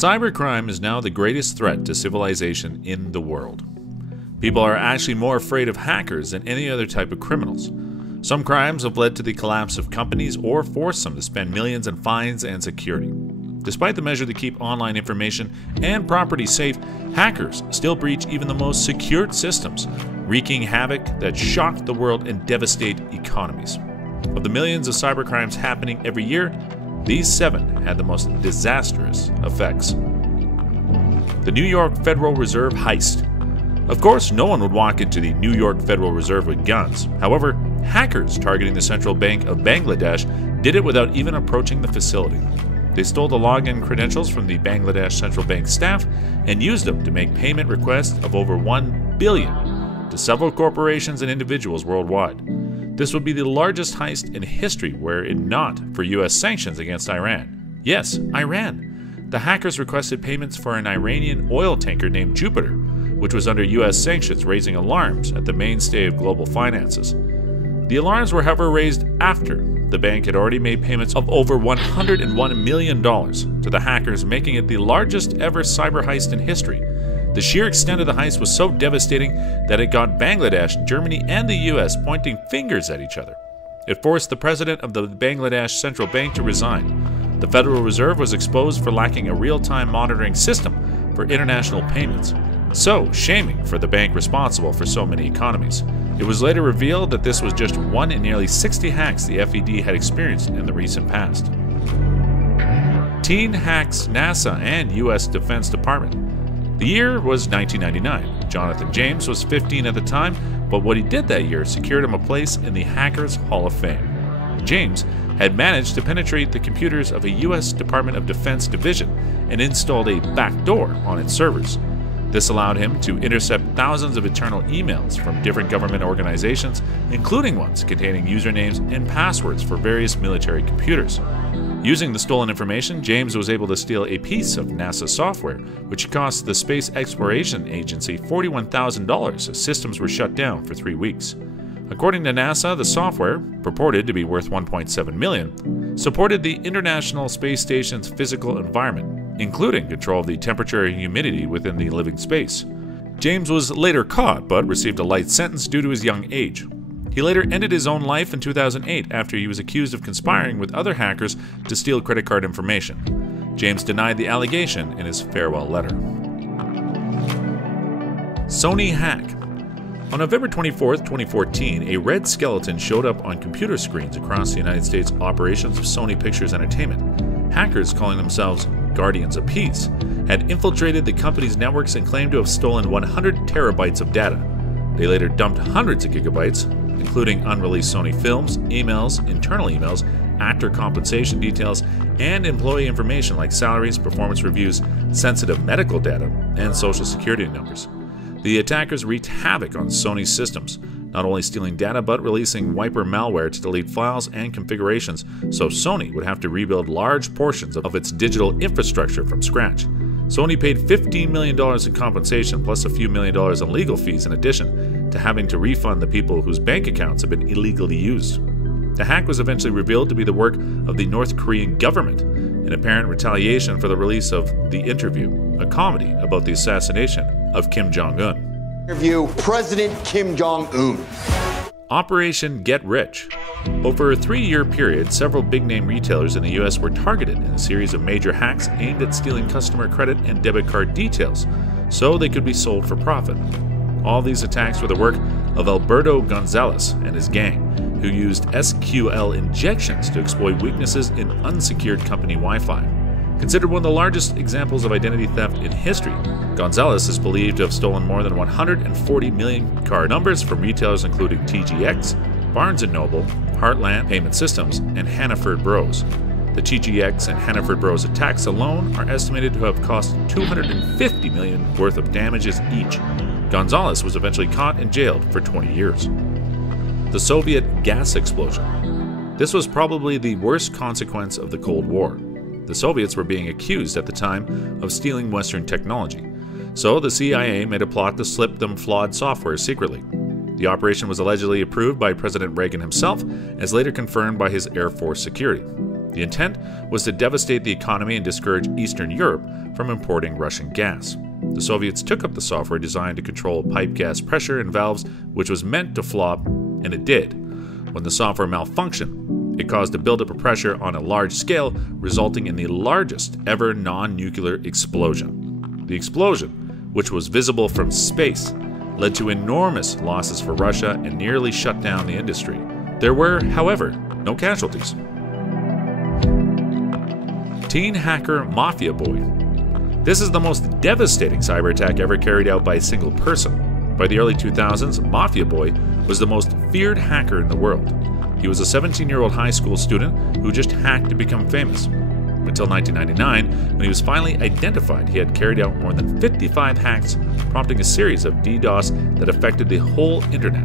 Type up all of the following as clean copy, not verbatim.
Cybercrime is now the greatest threat to civilization in the world. People are actually more afraid of hackers than any other type of criminals. Some crimes have led to the collapse of companies or forced them to spend millions in fines and security. Despite the measure to keep online information and property safe, hackers still breach even the most secured systems, wreaking havoc that shock the world and devastate economies. Of the millions of cybercrimes happening every year, these 7 had the most disastrous effects. The New York Federal Reserve heist. Of course, no one would walk into the New York Federal Reserve with guns. However, hackers targeting the Central Bank of Bangladesh did it without even approaching the facility. They stole the login credentials from the Bangladesh Central Bank staff and used them to make payment requests of over $1 billion to several corporations and individuals worldwide. This would be the largest heist in history were it not for US sanctions against Iran. Yes, Iran. The hackers requested payments for an Iranian oil tanker named Jupiter, which was under US sanctions, raising alarms at the mainstay of global finances. The alarms were however raised after the bank had already made payments of over $101 million to the hackers, making it the largest ever cyber heist in history. The sheer extent of the heist was so devastating that it got Bangladesh, Germany, and the US pointing fingers at each other. It forced the president of the Bangladesh Central Bank to resign. The Federal Reserve was exposed for lacking a real-time monitoring system for international payments, so shaming for the bank responsible for so many economies. It was later revealed that this was just one in nearly 60 hacks the FED had experienced in the recent past. Teen hacks NASA and US Defense Department. The year was 1999. Jonathan James was 15 at the time, but what he did that year secured him a place in the Hackers Hall of Fame. James had managed to penetrate the computers of a US Department of Defense division and installed a backdoor on its servers. This allowed him to intercept thousands of internal emails from different government organizations, including ones containing usernames and passwords for various military computers. Using the stolen information, James was able to steal a piece of NASA software, which cost the Space Exploration Agency $41,000 as systems were shut down for 3 weeks. According to NASA, the software, purported to be worth $1.7 million, supported the International Space Station's physical environment, including control of the temperature and humidity within the living space. James was later caught, but received a light sentence due to his young age. He later ended his own life in 2008 after he was accused of conspiring with other hackers to steal credit card information. James denied the allegation in his farewell letter. Sony hack. On November 24, 2014, a red skeleton showed up on computer screens across the United States operations of Sony Pictures Entertainment. Hackers, calling themselves Guardians of Peace, had infiltrated the company's networks and claimed to have stolen 100 terabytes of data. They later dumped hundreds of gigabytes, including unreleased Sony films, emails, internal emails, actor compensation details, and employee information like salaries, performance reviews, sensitive medical data, and social security numbers. The attackers wreaked havoc on Sony's systems, not only stealing data but releasing wiper malware to delete files and configurations, so Sony would have to rebuild large portions of its digital infrastructure from scratch. Sony paid $15 million in compensation plus a few $1,000,000 in legal fees in addition to having to refund the people whose bank accounts had been illegally used. The hack was eventually revealed to be the work of the North Korean government, in apparent retaliation for the release of The Interview, a comedy about the assassination of Kim Jong-un. Interview President Kim Jong-un. Operation Get Rich. Over a 3-year period, several big-name retailers in the US were targeted in a series of major hacks aimed at stealing customer credit and debit card details so they could be sold for profit. All these attacks were the work of Alberto Gonzalez and his gang, who used SQL injections to exploit weaknesses in unsecured company Wi-Fi. Considered one of the largest examples of identity theft in history, Gonzalez is believed to have stolen more than 140 million card numbers from retailers including TGX, Barnes & Noble, Heartland Payment Systems, and Hannaford Bros. The TGX and Hannaford Bros attacks alone are estimated to have cost $250 million worth of damages each. Gonzalez was eventually caught and jailed for 20 years. The Soviet gas explosion. This was probably the worst consequence of the Cold War. The Soviets were being accused at the time of stealing Western technology, so the CIA made a plot to slip them flawed software secretly. The operation was allegedly approved by President Reagan himself, as later confirmed by his Air Force security. The intent was to devastate the economy and discourage Eastern Europe from importing Russian gas. The Soviets took up the software designed to control pipe gas pressure and valves, which was meant to flop, and it did. When the software malfunctioned, it caused a buildup of pressure on a large scale, resulting in the largest ever non-nuclear explosion. The explosion, which was visible from space, led to enormous losses for Russia and nearly shut down the industry. There were, however, no casualties. Teen hacker Mafia Boy. This is the most devastating cyber attack ever carried out by a single person. By the early 2000s, Mafia Boy was the most feared hacker in the world. He was a 17-year-old high school student who just hacked to become famous. Until 1999, when he was finally identified, he had carried out more than 55 hacks, prompting a series of DDoS that affected the whole internet.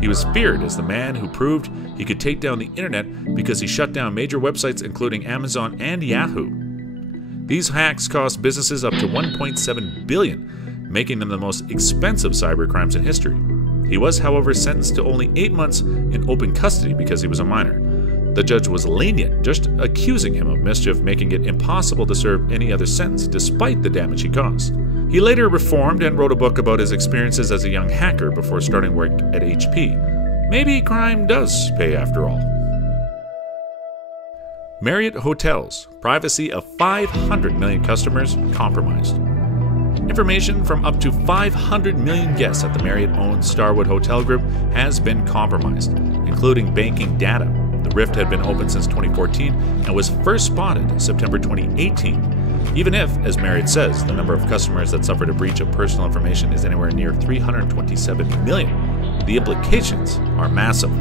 He was feared as the man who proved he could take down the internet because he shut down major websites including Amazon and Yahoo. These hacks cost businesses up to $1.7 billion, making them the most expensive cybercrimes in history. He was, however, sentenced to only 8 months in open custody because he was a minor. The judge was lenient, just accusing him of mischief, making it impossible to serve any other sentence despite the damage he caused. He later reformed and wrote a book about his experiences as a young hacker before starting work at HP. Maybe crime does pay after all. Marriott Hotels, privacy of 500 million customers compromised. Information from up to 500 million guests at the Marriott-owned Starwood Hotel Group has been compromised, including banking data. The rift had been open since 2014 and was first spotted September 2018. Even if, as Marriott says, the number of customers that suffered a breach of personal information is anywhere near 327 million, the implications are massive.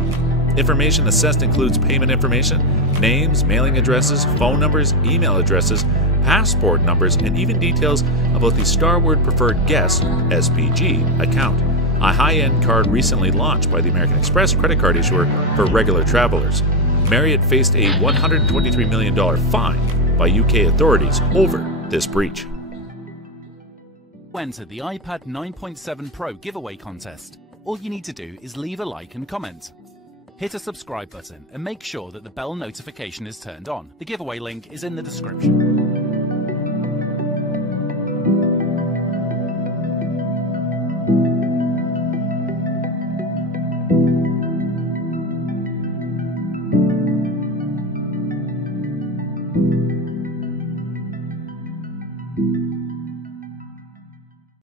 Information assessed includes payment information, names, mailing addresses, phone numbers, email addresses, passport numbers, and even details about the Starwood Preferred Guest (SPG) account, a high-end card recently launched by the American Express credit card issuer for regular travelers. Marriott faced a $123 million fine by UK authorities over this breach. Enter the iPad 9.7 Pro giveaway contest. All you need to do is leave a like and comment. Hit a subscribe button and make sure that the bell notification is turned on. The giveaway link is in the description.